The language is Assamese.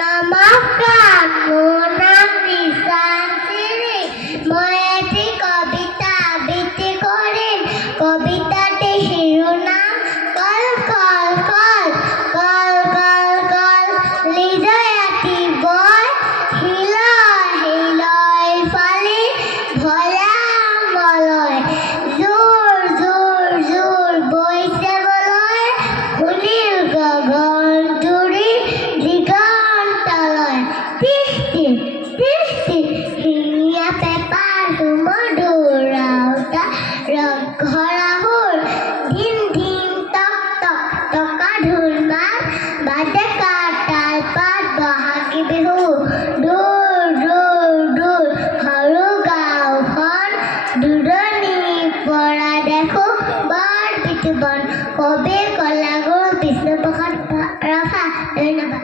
নমস্কাৰ, মোৰ নাম নিশাঞ্চিনী। মই এটি কবিতা আবৃত্তি কৰিম। কবিতাটিৰ শিৰোনাম কল কল কল কল কল কল লিজয় ৰাতিপুৱাই হিলয় হিলয় ফালি ভলা মলয় জোৰ জোৰ জোৰ বৈছে বলয় শুনিল গগন জুৰি দিগন্তলয় তৃষ্টি তৃষ্টি শিঙীয়া পেপাৰ সুমধুৰ ৰাউতা ৰঘৰাহুৰ ধিন ধিন টক টক টকা ঢোল মাত বাজে কাটাল পাত বহাগী বিহু দূৰ দূৰ দূৰ সৰু গাঁওখন দূৰণিৰ পৰা দেখো বৰ বিতুবন। কবি কলাগুৰু বিষ্ণুপ্ৰসাদ ৰাভা। ধন্যবাদ।